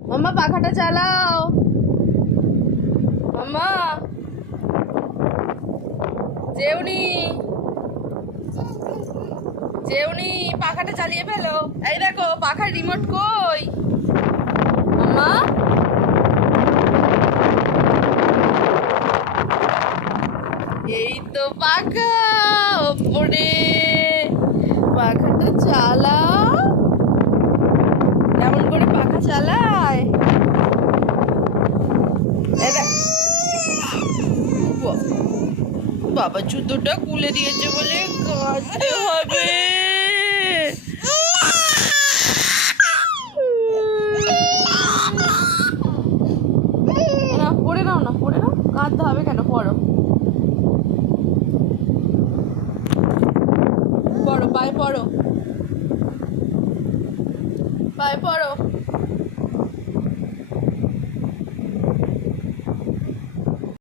মাম্মা পাখাটা চালাও। মাম্মা জেউনি জেউনি পাখাটা চালিয়ে ফেলো। এই দেখো পাখার রিমোট কই মাম্মা? এই তো পাখা ওপরে, পাখাটা চালাও। কেমন করে পাখা চালায়? বাবা জুতোটা খুলে দিয়েছে বলে কাঁদতে হবে।